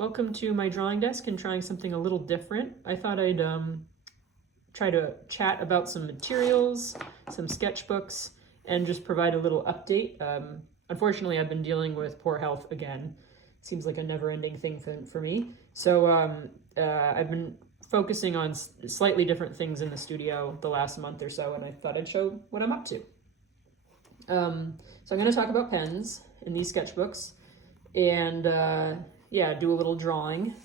welcome to my drawing desk and trying something a little different. I thought I'd try to chat about some materials, some sketchbooks, and just provide a little update. Unfortunately, I've been dealing with poor health again. Seems like a never-ending thing for me. So I've been focusing on slightly different things in the studio the last month or so, and I thought I'd show what I'm up to. So I'm going to talk about pens in these sketchbooks, and yeah, do a little drawing.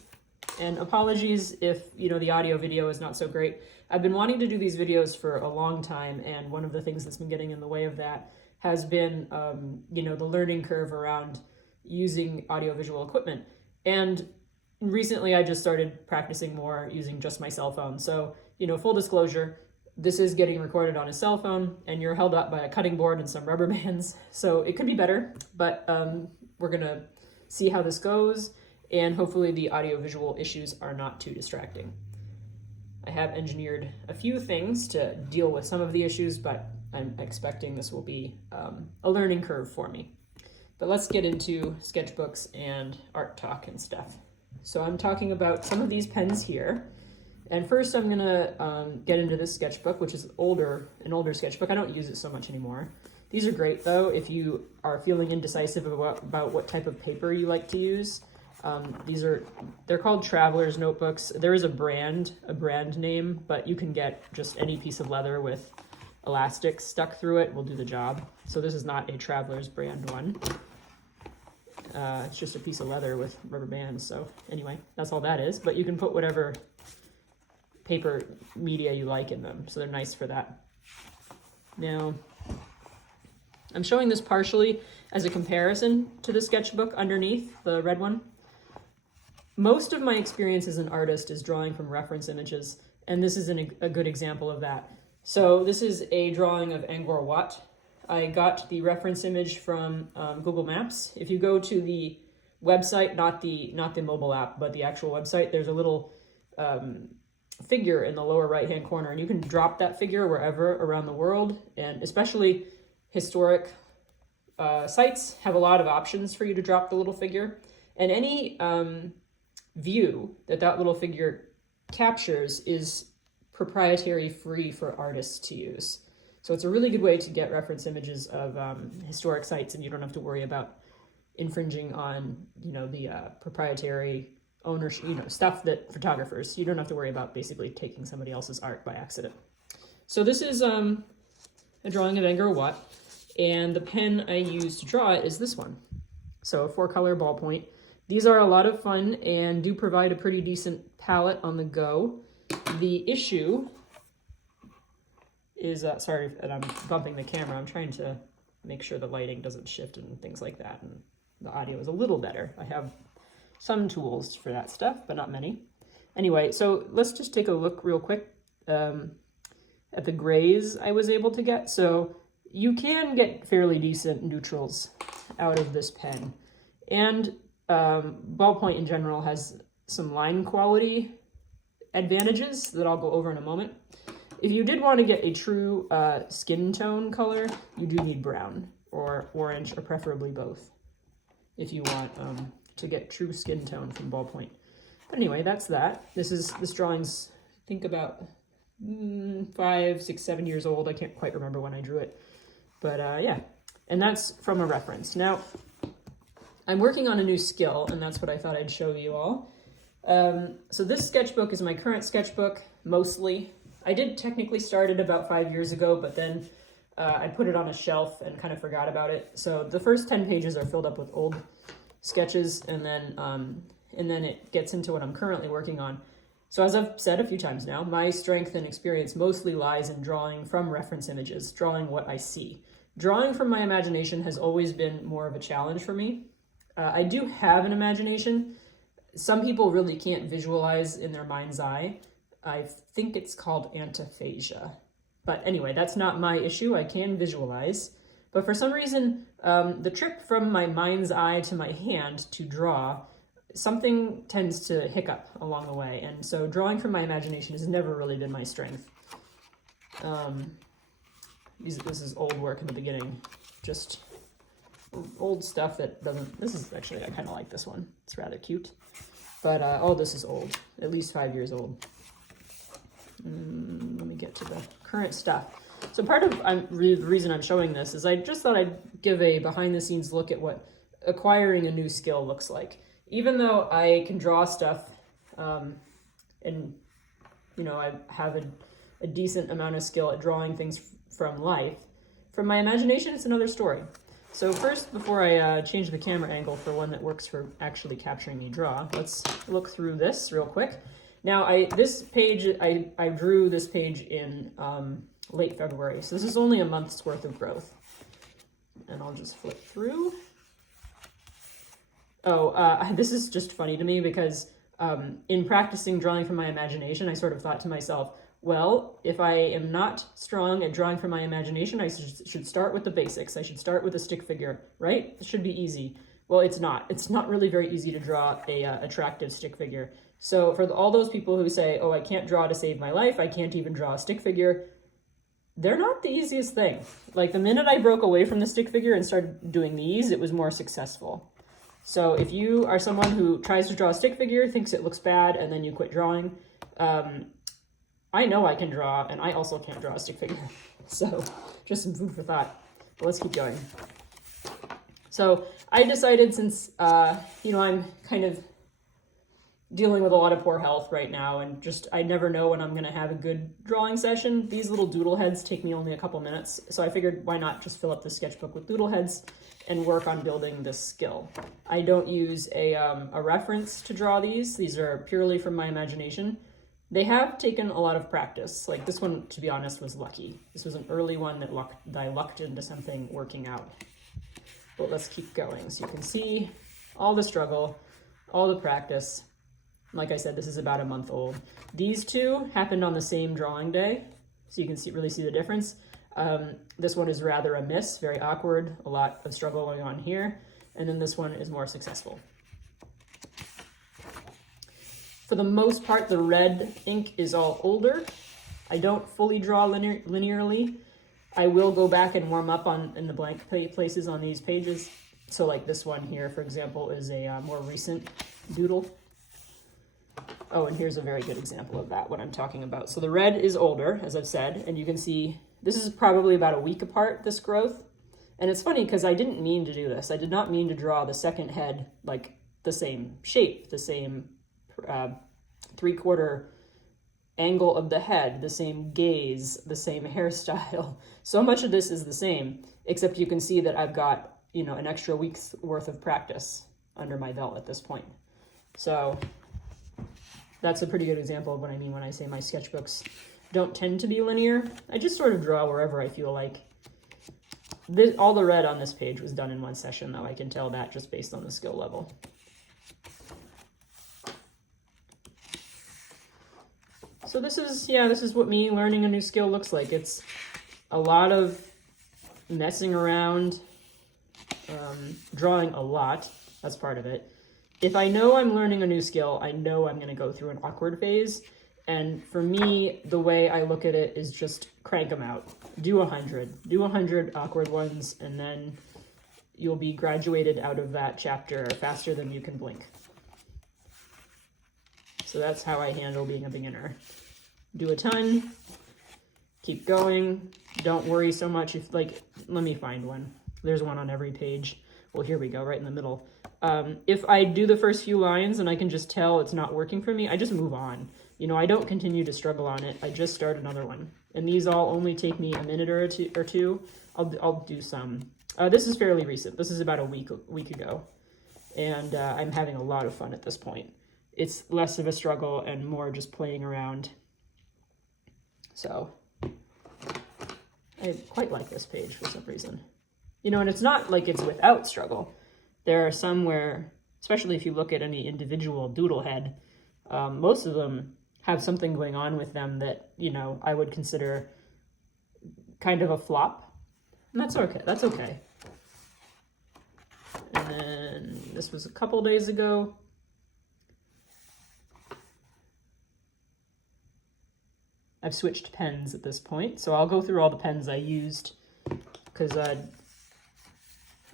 And apologies if, the audio video is not so great. I've been wanting to do these videos for a long time, and one of the things that's been getting in the way of that has been, the learning curve around using audiovisual equipment. And recently I just started practicing more using just my cell phone. So, full disclosure, this is getting recorded on a cell phone, and you're held up by a cutting board and some rubber bands. So it could be better, but we're gonna see how this goes, and hopefully the audio-visual issues are not too distracting. I have engineered a few things to deal with some of the issues, but I'm expecting this will be a learning curve for me. But let's get into sketchbooks and art talk and stuff. So I'm talking about some of these pens here. And first I'm gonna get into this sketchbook, which is an older sketchbook. I don't use it so much anymore. These are great though if you are feeling indecisive about what type of paper you like to use. They're called Traveler's Notebooks. There is a brand name, but you can get just any piece of leather with elastic stuck through it will do the job. So this is not a Traveler's brand one. It's just a piece of leather with rubber bands. So anyway, that's all that is, but you can put whatever paper media you like in them. So they're nice for that. Now, I'm showing this partially as a comparison to the sketchbook underneath, the red one. Most of my experience as an artist is drawing from reference images, and this is a good example of that. So this is a drawing of Angkor Wat. I got the reference image from Google Maps. If you go to the website, not the mobile app, but the actual website, there's a little figure in the lower right-hand corner, and you can drop that figure wherever around the world, and especially historic sites have a lot of options for you to drop the little figure. And any view that little figure captures is proprietary, free for artists to use. So it's a really good way to get reference images of historic sites, and you don't have to worry about infringing on, the proprietary ownership, stuff that photographers, you don't have to worry about basically taking somebody else's art by accident. So this is a drawing of Angkor Wat, and the pen I use to draw it is this one. So a 4-color ballpoint. These are a lot of fun and do provide a pretty decent palette on the go. The issue is, sorry that I'm bumping the camera, I'm trying to make sure the lighting doesn't shift and things like that, and the audio is a little better. I have some tools for that stuff, but not many. Anyway, so let's just take a look real quick at the grays I was able to get. So you can get fairly decent neutrals out of this pen. And ballpoint in general has some line quality advantages that I'll go over in a moment. If you did want to get a true skin tone color, you do need brown or orange, or preferably both, if you want to get true skin tone from ballpoint. But anyway, that's that. This drawing's, I think, about 5, 6, 7 years old. I can't quite remember when I drew it. But yeah, and that's from a reference. Now, I'm working on a new skill, and that's what I thought I'd show you all. So this sketchbook is my current sketchbook, mostly. I did technically start it about 5 years ago, but then I put it on a shelf and kind of forgot about it. So the first 10 pages are filled up with old sketches, and then it gets into what I'm currently working on. So as I've said a few times now, my strength and experience mostly lies in drawing from reference images, drawing what I see. Drawing from my imagination has always been more of a challenge for me. I do have an imagination. Some people really can't visualize in their mind's eye. I think it's called antiphasia. But anyway, that's not my issue. I can visualize. But for some reason, the trip from my mind's eye to my hand to draw, something tends to hiccup along the way. And so drawing from my imagination has never really been my strength. This is old work in the beginning. Just old stuff that doesn't, this is actually, I kind of like this one. It's rather cute. But all this is old, at least 5 years old. Let me get to the current stuff. So part of the reason I'm showing this is I just thought I'd give a behind-the-scenes look at what acquiring a new skill looks like. Even though I can draw stuff, and you know, I have a decent amount of skill at drawing things from life, from my imagination, it's another story. So first, before I change the camera angle for one that works for actually capturing me draw, let's look through this real quick. Now, I drew this page in late February, so this is only a month's worth of growth. And I'll just flip through. Oh, this is just funny to me because in practicing drawing from my imagination, I sort of thought to myself, well, if I am not strong at drawing from my imagination, I should start with the basics. I should start with a stick figure, right? It should be easy. Well, it's not. It's not really very easy to draw a attractive stick figure. So for all those people who say, oh, I can't draw to save my life, I can't even draw a stick figure, they're not the easiest thing. Like the minute I broke away from the stick figure and started doing these, it was more successful. So if you are someone who tries to draw a stick figure, thinks it looks bad, and then you quit drawing, I know I can draw, and I also can't draw a stick figure. So just some food for thought. But let's keep going. So I decided since, you know, I'm kind of dealing with a lot of poor health right now, and just I never know when I'm going to have a good drawing session. These little doodle heads take me only a couple minutes, so I figured why not just fill up the sketchbook with doodle heads and work on building this skill. I don't use a reference to draw these. These are purely from my imagination. They have taken a lot of practice. Like this one, to be honest, was lucky. This was an early one that I lucked into something working out. But let's keep going. So you can see all the struggle, all the practice. Like I said, this is about a month old. These two happened on the same drawing day, so you can really see the difference. This one is rather a miss, very awkward, a lot of struggle going on here, and then this one is more successful. For the most part, the red ink is all older. I don't fully draw linearly. I will go back and warm up in the blank places on these pages. So like this one here, for example, is a more recent doodle. Oh, and here's a very good example of that, what I'm talking about. So the red is older, as I've said, and you can see this is probably about a week apart, this growth. And it's funny because I didn't mean to do this. I did not mean to draw the second head like the same shape, the same 3/4 angle of the head, the same gaze, the same hairstyle. So much of this is the same, except you can see that I've got, you know, an extra week's worth of practice under my belt at this point. So that's a pretty good example of what I mean when I say my sketchbooks don't tend to be linear. I just sort of draw wherever I feel like. All the red on this page was done in one session, though. I can tell that just based on the skill level. So this is what me learning a new skill looks like. It's a lot of messing around, drawing a lot. That's part of it. If I know I'm learning a new skill, I know I'm going to go through an awkward phase. And for me, the way I look at it is just crank them out. Do 100. Do 100 awkward ones, and then you'll be graduated out of that chapter faster than you can blink. So that's how I handle being a beginner. Do a ton, keep going, don't worry so much if, like, let me find one. There's one on every page. Well, here we go, right in the middle. If I do the first few lines and I can just tell it's not working for me, I just move on. You know, I don't continue to struggle on it. I just start another one. And these all only take me a minute or two. I'll do some. This is fairly recent. This is about a week ago. And I'm having a lot of fun at this point. It's less of a struggle and more just playing around. So I quite like this page for some reason. You know, and it's not like it's without struggle. There are some where, especially if you look at any individual doodle head, most of them have something going on with them that, you know, I would consider kind of a flop. And that's okay. That's okay. And then this was a couple days ago. I've switched pens at this point, so I'll go through all the pens I used because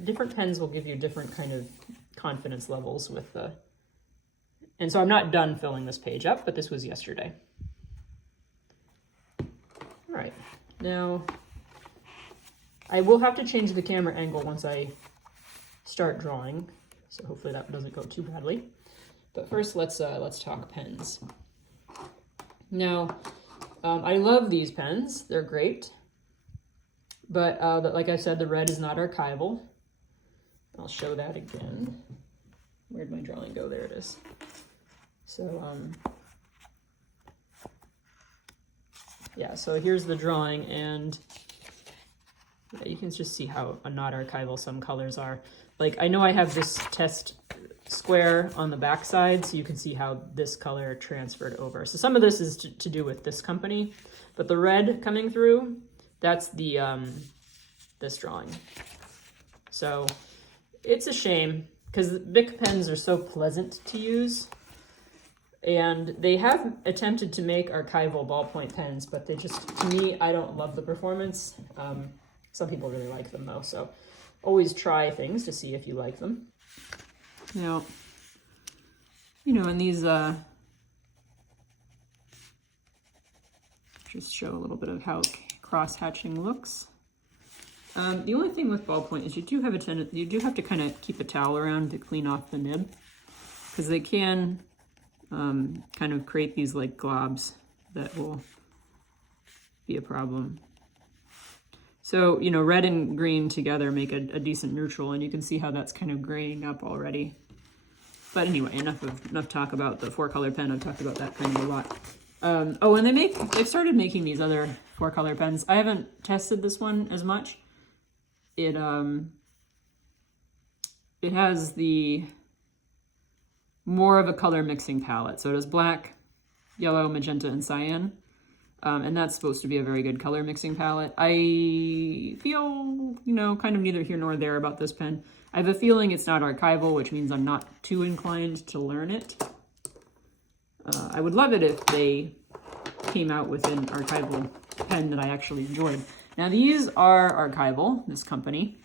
different pens will give you different kind of confidence levels with the And so I'm not done filling this page up, but this was yesterday. All right, now I will have to change the camera angle once I start drawing, so hopefully that doesn't go too badly. But first, let's talk pens. Now, I love these pens; they're great. But like I said, the red is not archival. I'll show that again. Where'd my drawing go? There it is. So yeah, so here's the drawing, and yeah, you can just see how not archival some colors are. Like, I know I have this test square on the back side, so you can see how this color transferred over. So some of this is to do with this company, but the red coming through, that's the this drawing. So it's a shame because Bic pens are so pleasant to use, and they have attempted to make archival ballpoint pens, but they just, to me, I don't love the performance. Some people really like them though, so always try things to see if you like them. Now, you know, in these, just show a little bit of how cross-hatching looks. The only thing with ballpoint is you do have to kind of keep a towel around to clean off the nib, because they can kind of create these like globs that will be a problem. So, you know, red and green together make a decent neutral, and you can see how that's kind of graying up already. But anyway, enough talk about the 4-color pen. I've talked about that kind of a lot. Oh, and they've started making these other 4-color pens. I haven't tested this one as much. It has the more of a color mixing palette. So it has black, yellow, magenta, and cyan. And that's supposed to be a very good color mixing palette. I feel, you know, kind of neither here nor there about this pen. I have a feeling it's not archival, which means I'm not too inclined to learn it. I would love it if they came out with an archival pen that I actually enjoyed. Now these are archival, this company.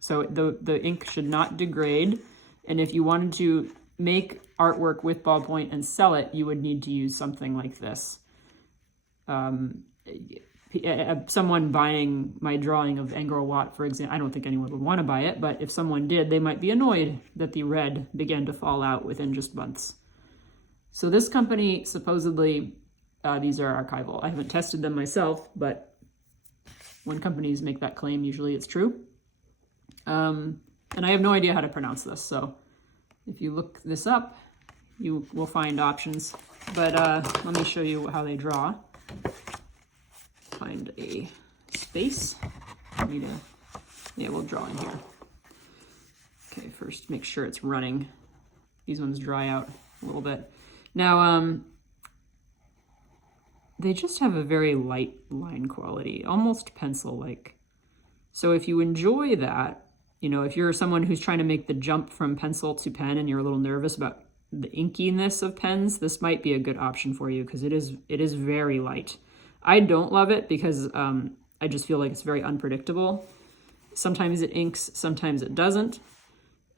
So the ink should not degrade. And if you wanted to make artwork with ballpoint and sell it, you would need to use something like this. Someone buying my drawing of Angkor Wat, for example, I don't think anyone would want to buy it, but if someone did, they might be annoyed that the red began to fall out within just months. So this company, supposedly, these are archival. I haven't tested them myself, but when companies make that claim, usually it's true. And I have no idea how to pronounce this, so if you look this up, you will find options. But let me show you how they draw. Find a space. Yeah, we'll draw in here. Okay, first make sure it's running. These ones dry out a little bit. Now, they just have a very light line quality, almost pencil-like. So if you enjoy that, you know, if you're someone who's trying to make the jump from pencil to pen and you're a little nervous about the inkiness of pens, this might be a good option for you because it is very light. I don't love it because I just feel like it's very unpredictable. Sometimes it inks, sometimes it doesn't.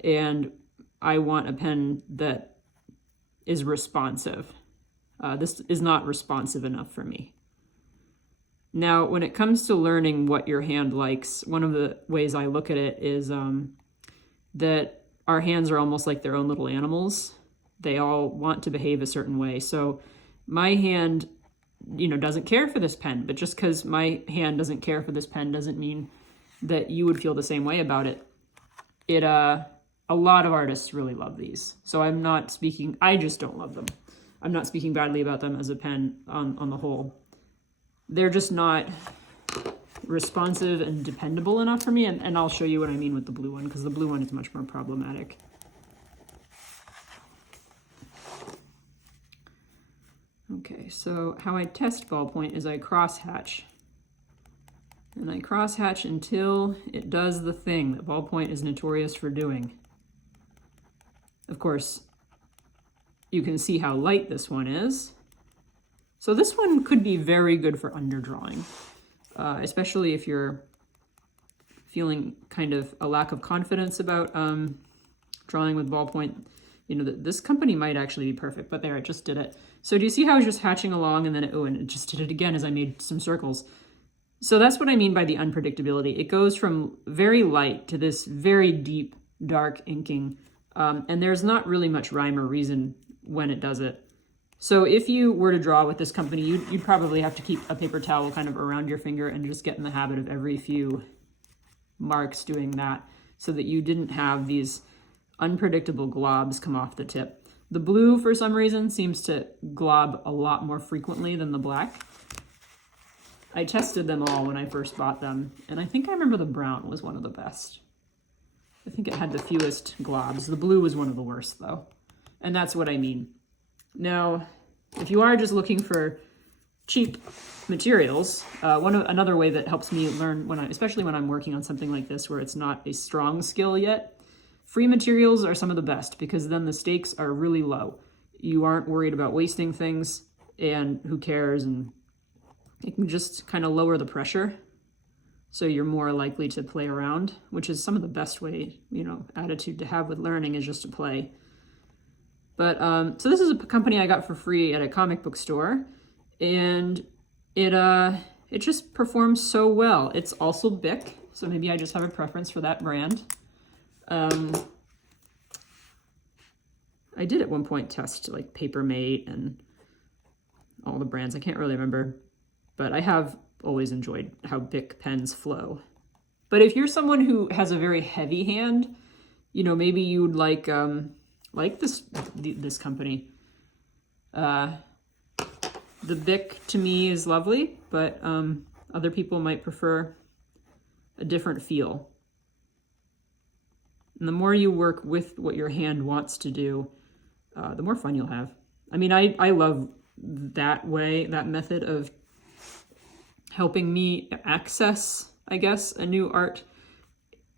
And I want a pen that is responsive. This is not responsive enough for me. Now, when it comes to learning what your hand likes, one of the ways I look at it is that our hands are almost like their own little animals. They all want to behave a certain way. So my hand, you know, doesn't care for this pen, but just because my hand doesn't care for this pen doesn't mean that you would feel the same way about it. A lot of artists really love these. So I'm not speaking, I just don't love them. I'm not speaking badly about them as a pen on the whole. They're just not responsive and dependable enough for me, and I'll show you what I mean with the blue one, because the blue one is much more problematic. Okay, so how I test ballpoint is I crosshatch. And I crosshatch until it does the thing that ballpoint is notorious for doing. Of course, you can see how light this one is. So this one could be very good for underdrawing, especially if you're feeling kind of a lack of confidence about drawing with ballpoint. you know, this company might actually be perfect, but there, it just did it. So do you see how I was just hatching along and then, and it just did it again as I made some circles. So that's what I mean by the unpredictability. It goes from very light to this very deep, dark inking. And there's not really much rhyme or reason when it does it. So if you were to draw with this company, you'd probably have to keep a paper towel kind of around your finger and just get in the habit of every few marks doing that so that you didn't have these unpredictable globs come off the tip. The blue, for some reason, seems to glob a lot more frequently than the black. I tested them all when I first bought them, and I think I remember the brown was one of the best. I think it had the fewest globs. The blue was one of the worst, though. And that's what I mean. Now, if you are just looking for cheap materials, another way that helps me learn, especially when I'm working on something like this where it's not a strong skill yet, free materials are some of the best because then the stakes are really low. You aren't worried about wasting things, and who cares, and it can just kind of lower the pressure. So you're more likely to play around, which is some of the best way, attitude to have with learning is just to play. But so this is a company I got for free at a comic book store, and it just performs so well. It's also Bic, so maybe I just have a preference for that brand. I did at one point test like Papermate and all the brands. I can't really remember, but I have always enjoyed how Bic pens flow. But if you're someone who has a very heavy hand, maybe you'd like this company. The Bic to me is lovely, but other people might prefer a different feel. And the more you work with what your hand wants to do, the more fun you'll have. I mean, I love that method of helping me access, I guess, a new art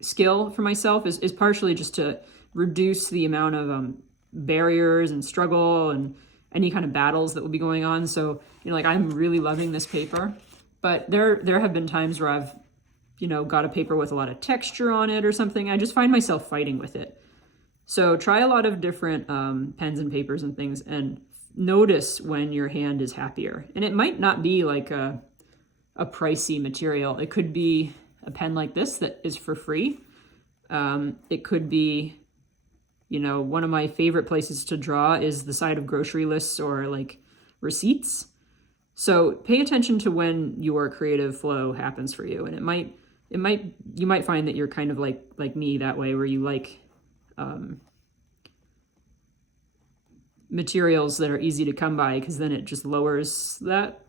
skill for myself is partially just to reduce the amount of barriers and struggle and any kind of battles that will be going on. So, I'm really loving this paper, but there have been times where I've, got a paper with a lot of texture on it or something. I just find myself fighting with it. So try a lot of different pens and papers and things and notice when your hand is happier. And it might not be like a pricey material. It could be a pen like this that is for free. It could be, one of my favorite places to draw is the side of grocery lists or like receipts. So pay attention to when your creative flow happens for you. And you might find that you're kind of like me that way, where you like materials that are easy to come by, because then it just lowers that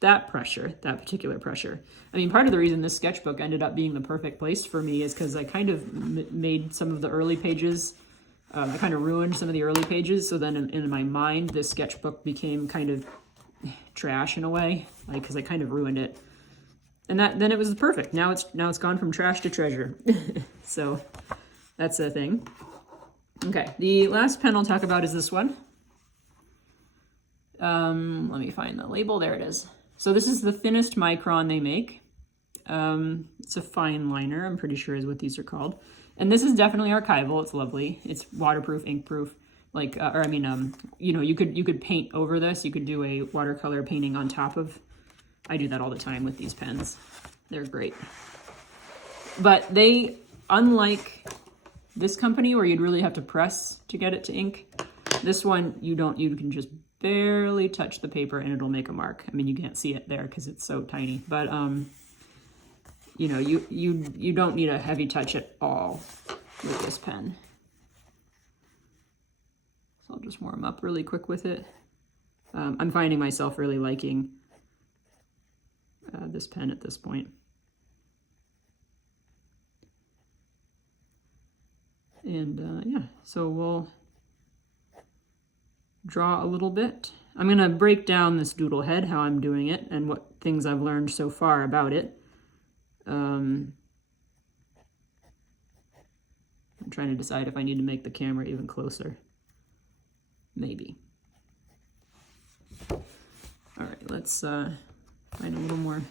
particular pressure. I mean, part of the reason this sketchbook ended up being the perfect place for me is because I kind of made some of the early pages, I kind of ruined some of the early pages, so then in my mind, this sketchbook became kind of trash in a way, because I kind of ruined it. And then it was perfect. Now it's gone from trash to treasure. So that's the thing. Okay, the last pen I'll talk about is this one. Let me find the label. There it is. So this is the thinnest micron they make. It's a fine liner, I'm pretty sure is what these are called. And this is definitely archival. It's lovely. It's waterproof, inkproof. You could paint over this. You could do a watercolor painting on top of. I do that all the time with these pens. They're great. But they, unlike this company where you'd really have to press to get it to ink, this one you can just barely touch the paper and it'll make a mark. I mean, you can't see it there because it's so tiny, but you don't need a heavy touch at all with this pen. So I'll just warm up really quick with it. I'm finding myself really liking this pen at this point. And yeah, so we'll draw a little bit. I'm going to break down this doodle head, how I'm doing it, and what things I've learned so far about it. I'm trying to decide if I need to make the camera even closer. Maybe. All right, let's find a little more.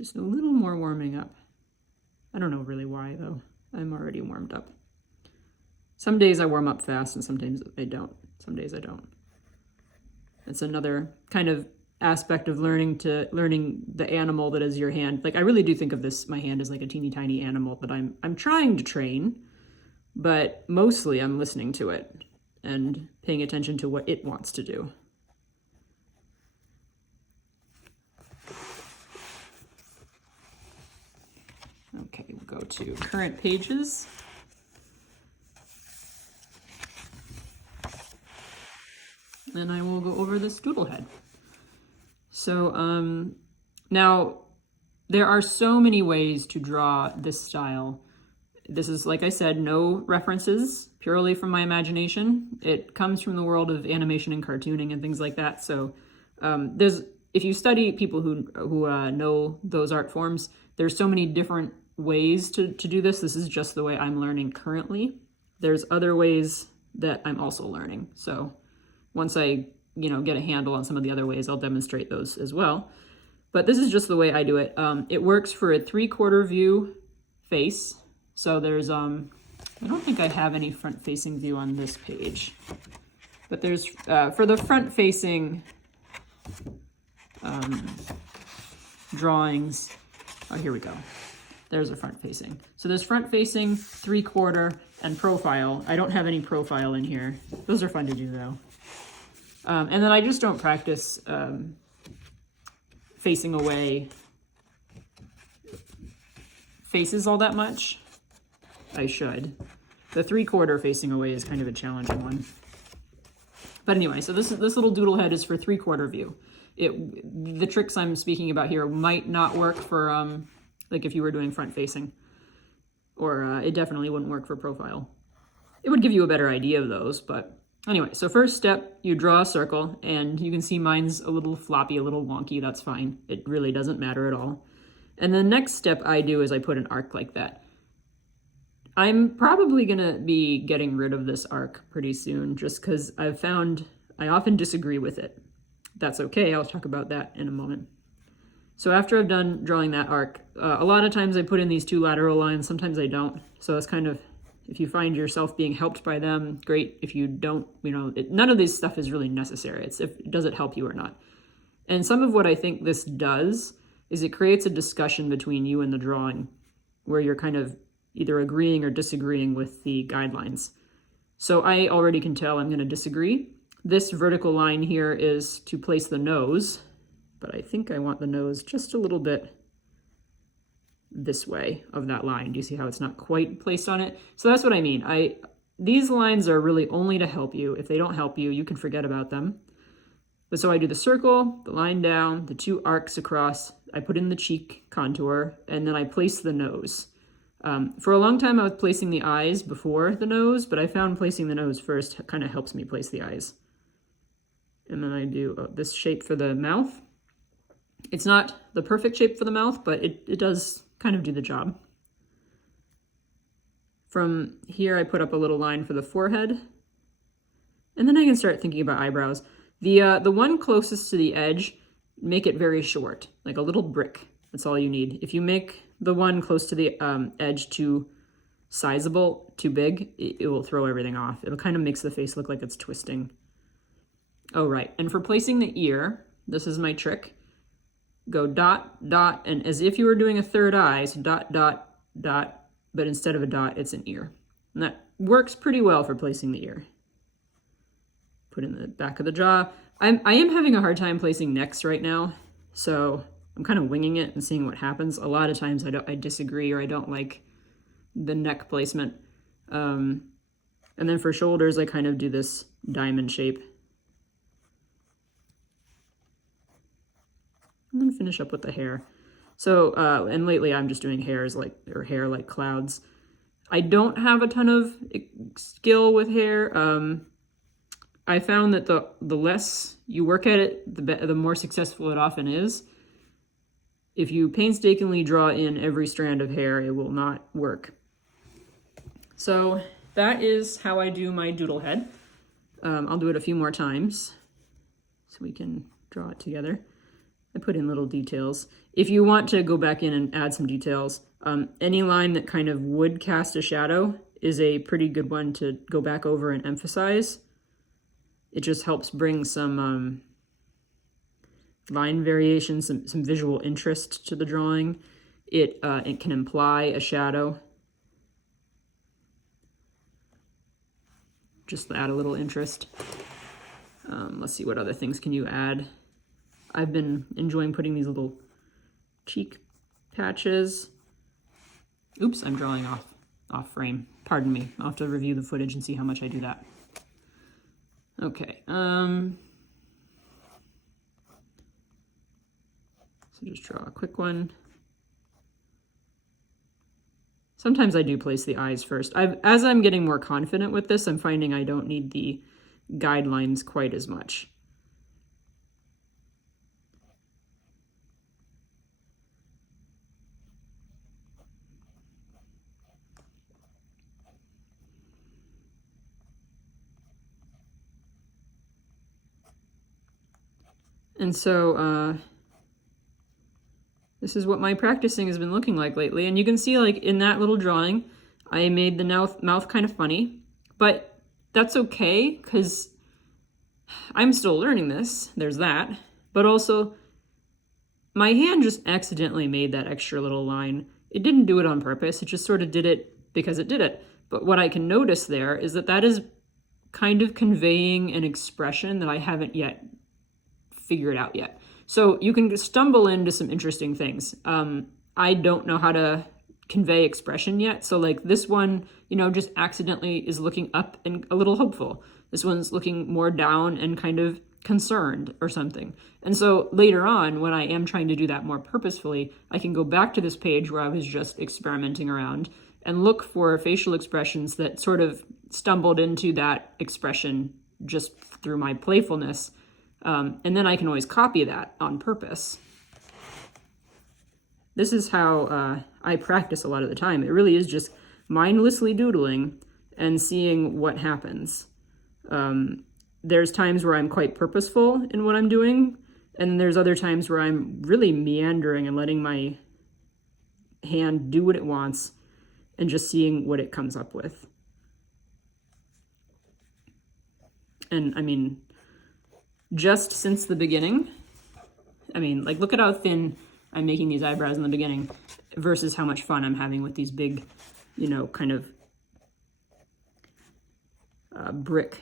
Just a little more warming up. I don't know really why though. I'm already warmed up. Some days I warm up fast and sometimes I don't. Some days I don't. That's another kind of aspect of learning the animal that is your hand. Like I really do think of my hand as like a teeny tiny animal that I'm trying to train, but mostly I'm listening to it and paying attention to what it wants to do. Okay, we'll go to current pages. And I will go over this Doodlehead. So now there are so many ways to draw this style. This is, like I said, no references, purely from my imagination. It comes from the world of animation and cartooning and things like that. So if you study people who know those art forms, there's so many different ways to do this. This is just the way I'm learning currently. There's other ways that I'm also learning. So once I, get a handle on some of the other ways, I'll demonstrate those as well. But this is just the way I do it. It works for a 3/4 view face. So there's, I don't think I have any front-facing view on this page. But there's, for the front-facing drawings, oh, here we go. There's a front-facing. So there's front-facing, 3/4, and profile. I don't have any profile in here. Those are fun to do, though. And then I just don't practice facing away faces all that much. I should. The 3/4 facing away is kind of a challenging one. But anyway, so this little Doodlehead is for 3/4 view. The tricks I'm speaking about here might not work for like if you were doing front facing, or it definitely wouldn't work for profile. It would give you a better idea of those, but anyway, so first step, you draw a circle, and you can see mine's a little floppy, a little wonky. That's fine. It really doesn't matter at all. And the next step I do is I put an arc like that. I'm probably gonna be getting rid of this arc pretty soon, just because I've found I often disagree with it. That's okay, I'll talk about that in a moment. So after I've done drawing that arc, a lot of times I put in these 2 lateral lines, sometimes I don't. So it's kind of, if you find yourself being helped by them, great. If you don't, none of this stuff is really necessary. Does it help you or not? And some of what I think this does is it creates a discussion between you and the drawing where you're kind of either agreeing or disagreeing with the guidelines. So I already can tell I'm going to disagree. This vertical line here is to place the nose, but I think I want the nose just a little bit this way of that line. Do you see how it's not quite placed on it? So that's what I mean. These lines are really only to help you. If they don't help you, you can forget about them. But so I do the circle, the line down, the 2 arcs across, I put in the cheek contour, and then I place the nose. For a long time I was placing the eyes before the nose, but I found placing the nose first kind of helps me place the eyes. And then I do this shape for the mouth. It's not the perfect shape for the mouth, but it does kind of do the job. From here, I put up a little line for the forehead. And then I can start thinking about eyebrows. The one closest to the edge, make it very short, like a little brick. That's all you need. If you make the one close to the edge too sizable, too big, it will throw everything off. It kind of makes the face look like it's twisting. Oh, right. And for placing the ear, this is my trick. Go dot, dot, and as if you were doing a third eye, so dot, dot, dot, but instead of a dot, it's an ear. And that works pretty well for placing the ear. Put in the back of the jaw. I am having a hard time placing necks right now, so I'm kind of winging it and seeing what happens. A lot of times I disagree or I don't like the neck placement. And then for shoulders, I kind of do this diamond shape. And then finish up with the hair. So, and lately I'm just doing hair like clouds. I don't have a ton of skill with hair. I found that the less you work at it, the more successful it often is. If you painstakingly draw in every strand of hair, it will not work. So that is how I do my Doodlehead. I'll do it a few more times so we can draw it together. I put in little details. If you want to go back in and add some details, any line that kind of would cast a shadow is a pretty good one to go back over and emphasize. It just helps bring some line variation, some visual interest to the drawing. It can imply a shadow. Just to add a little interest. Let's see, what other things can you add? I've been enjoying putting these little cheek patches. Oops, I'm drawing off frame. Pardon me. I'll have to review the footage and see how much I do that. Okay. So just draw a quick one. Sometimes I do place the eyes first. As I'm getting more confident with this, I'm finding I don't need the guidelines quite as much. And so this is what my practicing has been looking like lately. And you can see, like, in that little drawing, I made the mouth kind of funny, but that's okay because I'm still learning this. There's that. But also, my hand just accidentally made that extra little line. It didn't do it on purpose. It just sort of did it because it did it. But what I can notice there is that that is kind of conveying an expression that I haven't yet figured out yet. So you can stumble into some interesting things. I don't know how to convey expression yet. So like this one, you know, just accidentally is looking up and a little hopeful. This one's looking more down and kind of concerned or something. And so later on, when I am trying to do that more purposefully, I can go back to this page where I was just experimenting around and look for facial expressions that sort of stumbled into that expression just through my playfulness. And then I can always copy that on purpose. This is how I practice a lot of the time. It really is just mindlessly doodling and seeing what happens. There's times where I'm quite purposeful in what I'm doing, and there's other times where I'm really meandering and letting my hand do what it wants and just seeing what it comes up with. And I mean, just since the beginning, I mean, like, look at how thin I'm making these eyebrows in the beginning versus how much fun I'm having with these big, you know, kind of brick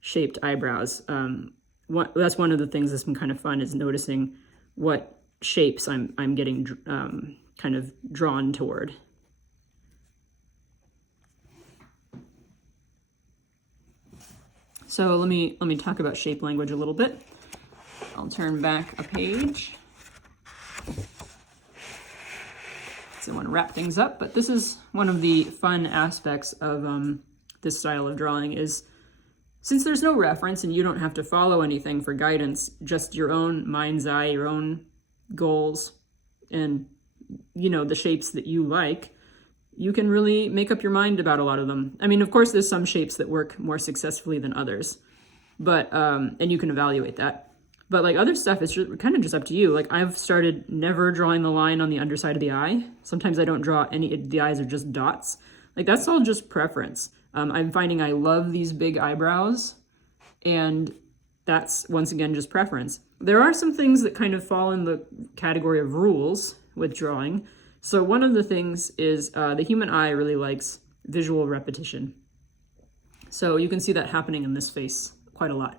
shaped eyebrows. That's one of the things that's been kind of fun, is noticing what shapes I'm getting kind of drawn toward. So let me talk about shape language a little bit. I'll turn back a page. So I want to wrap things up, but this is one of the fun aspects of this style of drawing is, since there's no reference and you don't have to follow anything for guidance, just your own mind's eye, your own goals, and, you know, the shapes that you like, you can really make up your mind about a lot of them. I mean, of course, there's some shapes that work more successfully than others, but, and you can evaluate that. But like other stuff, it's just kind of just up to you. Like I've started never drawing the line on the underside of the eye. Sometimes I don't draw any, the eyes are just dots. Like that's all just preference. I'm finding I love these big eyebrows, and that's once again just preference. There are some things that kind of fall in the category of rules with drawing. So one of the things is the human eye really likes visual repetition. So you can see that happening in this face quite a lot.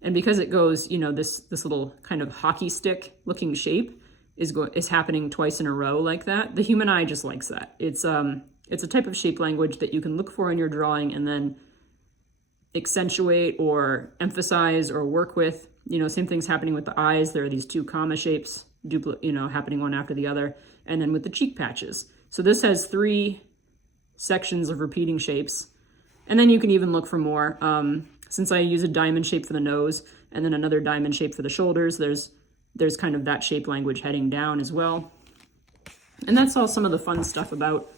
And because it goes, you know, this little kind of hockey stick looking shape is happening twice in a row like that, the human eye just likes that. It's a type of shape language that you can look for in your drawing and then accentuate or emphasize or work with. You know, same thing's happening with the eyes. There are these two comma shapes, happening one after the other. And then with the cheek patches. So this has 3 sections of repeating shapes. And then you can even look for more. Since I use a diamond shape for the nose and then another diamond shape for the shoulders, there's kind of that shape language heading down as well. And that's all some of the fun stuff about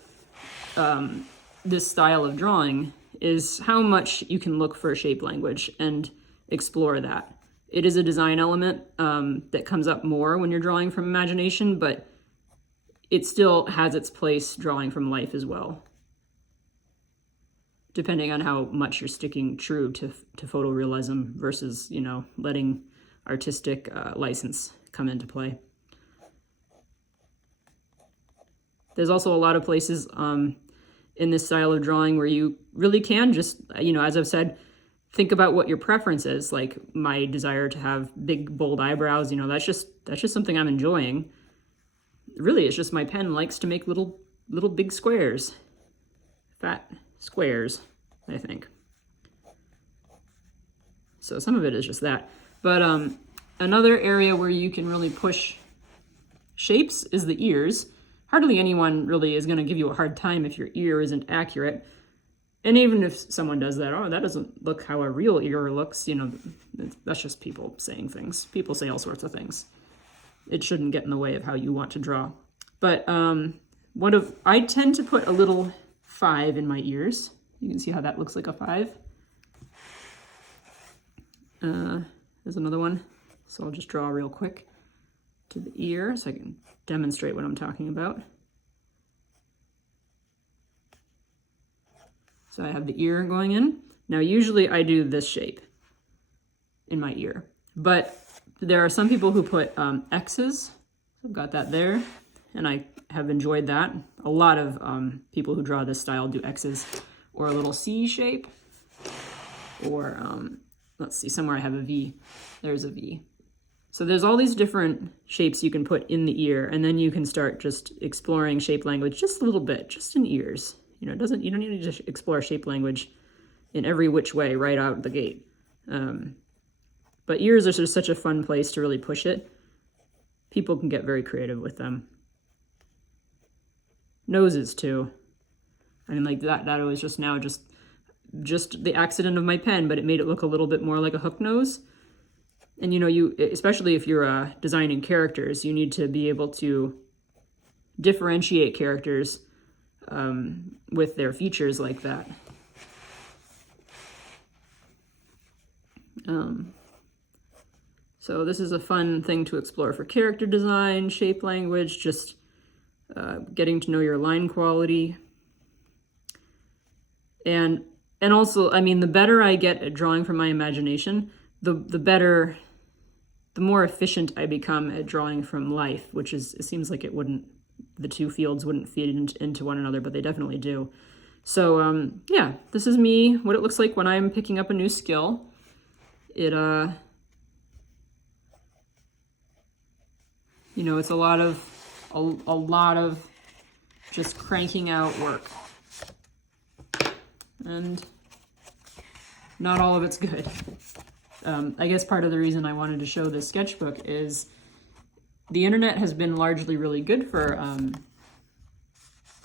this style of drawing, is how much you can look for shape language and explore that. It is a design element that comes up more when you're drawing from imagination, but it still has its place drawing from life as well, depending on how much you're sticking true to photorealism versus, you know, letting artistic license come into play. There's also a lot of places in this style of drawing where you really can just, you know, as I've said, think about what your preference is. Like my desire to have big, bold eyebrows, you know, that's just something I'm enjoying. Really, it's just my pen likes to make little big squares. Fat squares, I think. So some of it is just that. But another area where you can really push shapes is the ears. Hardly anyone really is going to give you a hard time if your ear isn't accurate. And even if someone does that, oh, that doesn't look how a real ear looks, you know, that's just people saying things. People say all sorts of things. It shouldn't get in the way of how you want to draw. But I tend to put a little 5 in my ears. You can see how that looks like a 5. There's another one. So I'll just draw real quick to the ear so I can demonstrate what I'm talking about. So I have the ear going in. Now usually I do this shape in my ear, but there are some people who put X's. I've got that there, and I have enjoyed that. A lot of people who draw this style do X's, or a little C shape, or let's see, somewhere I have a V. There's a V. So there's all these different shapes you can put in the ear, and then you can start just exploring shape language just a little bit, just in ears. You know, you don't need to just explore shape language in every which way right out the gate. But ears are just such a fun place to really push it. People can get very creative with them. Noses too. I mean, like that was just now just the accident of my pen, but it made it look a little bit more like a hook nose. And you know, especially if you're designing characters, you need to be able to differentiate characters with their features like that. So this is a fun thing to explore for character design, shape language, just getting to know your line quality. And also, I mean, the better I get at drawing from my imagination, the better, the more efficient I become at drawing from life, which is, it seems like the two fields wouldn't feed into one another, but they definitely do. So yeah, this is me, what it looks like when I'm picking up a new skill. It, you know, it's a lot of just cranking out work. And not all of it's good. I guess part of the reason I wanted to show this sketchbook is the internet has been largely really good for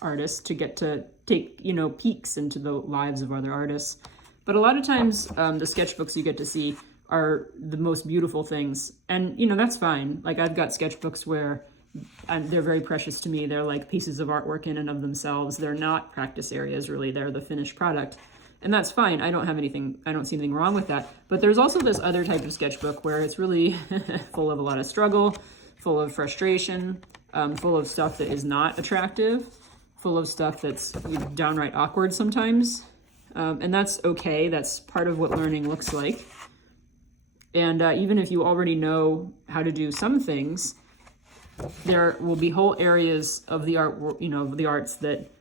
artists to get to take, you know, peeks into the lives of other artists. But a lot of times the sketchbooks you get to see are the most beautiful things. And, you know, that's fine. Like I've got sketchbooks where they're very precious to me. They're like pieces of artwork in and of themselves. They're not practice areas, really. They're the finished product. And that's fine. I don't see anything wrong with that. But there's also this other type of sketchbook where it's really full of a lot of struggle, full of frustration, full of stuff that is not attractive, full of stuff that's downright awkward sometimes. And that's okay. That's part of what learning looks like. And even if you already know how to do some things, there will be whole areas of the art, you know, the arts that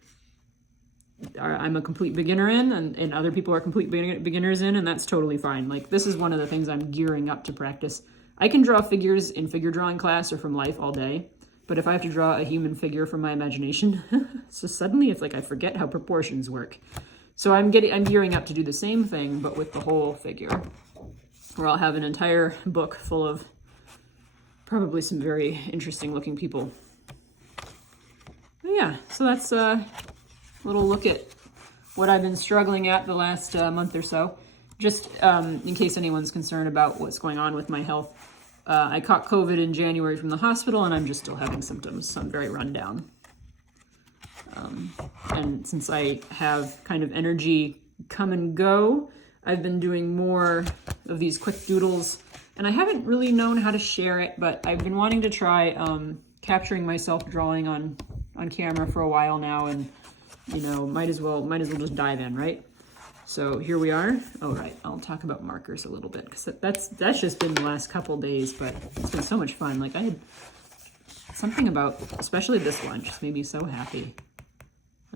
I'm a complete beginner in, and other people are complete beginners in, and that's totally fine. Like this is one of the things I'm gearing up to practice. I can draw figures in figure drawing class or from life all day, but if I have to draw a human figure from my imagination, so suddenly it's like I forget how proportions work. So I'm gearing up to do the same thing, but with the whole figure, where I'll have an entire book full of probably some very interesting looking people. But yeah, so that's a little look at what I've been struggling at the last month or so. Just in case anyone's concerned about what's going on with my health. I caught COVID in January from the hospital, and I'm just still having symptoms, so I'm very run down. And since I have kind of energy come and go, I've been doing more of these quick doodles And I haven't really known how to share it, but I've been wanting to try capturing myself drawing on camera for a while now, and you know, might as well just dive in, right? So here we are. Oh, right, I'll talk about markers a little bit, because that's just been the last couple days, but it's been so much fun. Like, I had something about, especially this one, just made me so happy.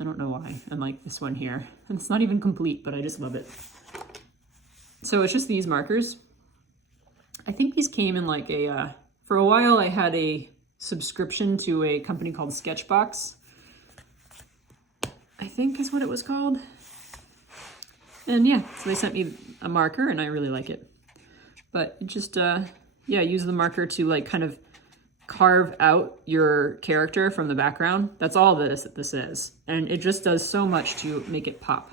I don't know why. And like this one here, and it's not even complete, but I just love it. So it's just these markers. I think these came in like a, for a while I had a subscription to a company called Sketchbooks, I think is what it was called. And yeah, so they sent me a marker and I really like it. But just, yeah, use the marker to like kind of carve out your character from the background. That's all this is. And it just does so much to make it pop.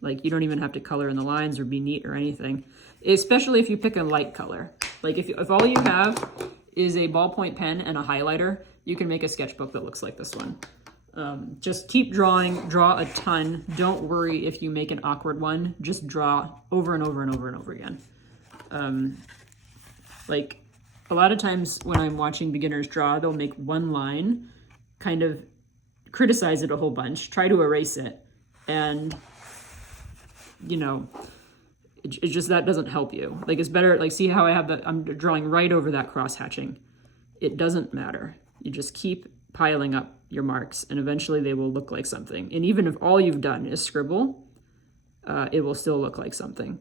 Like, you don't even have to color in the lines or be neat or anything, especially if you pick a light color. Like if all you have is a ballpoint pen and a highlighter, you can make a sketchbook that looks like this one. Just keep drawing, draw a ton. Don't worry if you make an awkward one, just draw over and over and over and over again. Like a lot of times when I'm watching beginners draw, they'll make one line, kind of criticize it a whole bunch, try to erase it, and you know, it's just, that doesn't help you. Like, it's better, like, see how I have that, I'm drawing right over that cross hatching. It doesn't matter. You just keep piling up your marks and eventually they will look like something. And even if all you've done is scribble, it will still look like something.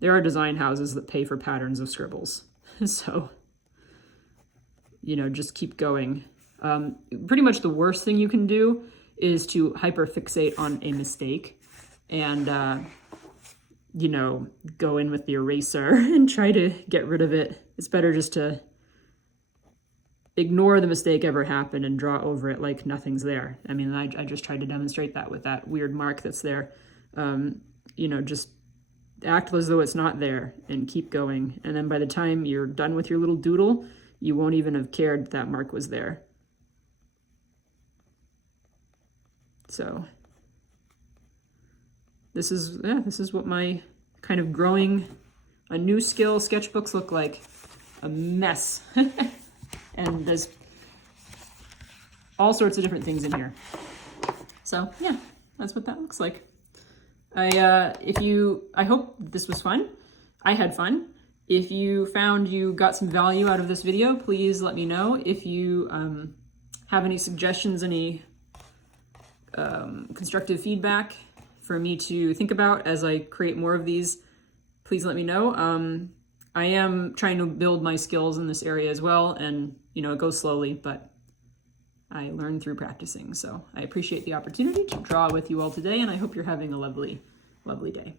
There are design houses that pay for patterns of scribbles. So, you know, just keep going. Pretty much the worst thing you can do is to hyperfixate on a mistake and, you know, go in with the eraser and try to get rid of it. It's better just to ignore the mistake ever happened and draw over it like nothing's there. I mean, I just tried to demonstrate that with that weird mark that's there. You know, just act as though it's not there and keep going. And then by the time you're done with your little doodle, you won't even have cared that mark was there. So this is what my kind of growing a new skill sketchbooks look like. A mess. And there's all sorts of different things in here. So yeah, that's what that looks like. I hope this was fun. I had fun. If you found you got some value out of this video, please let me know. If you have any suggestions, any constructive feedback for me to think about as I create more of these, please let me know. I am trying to build my skills in this area as well, and you know, it goes slowly, but I learn through practicing. So I appreciate the opportunity to draw with you all today, and I hope you're having a lovely, lovely day.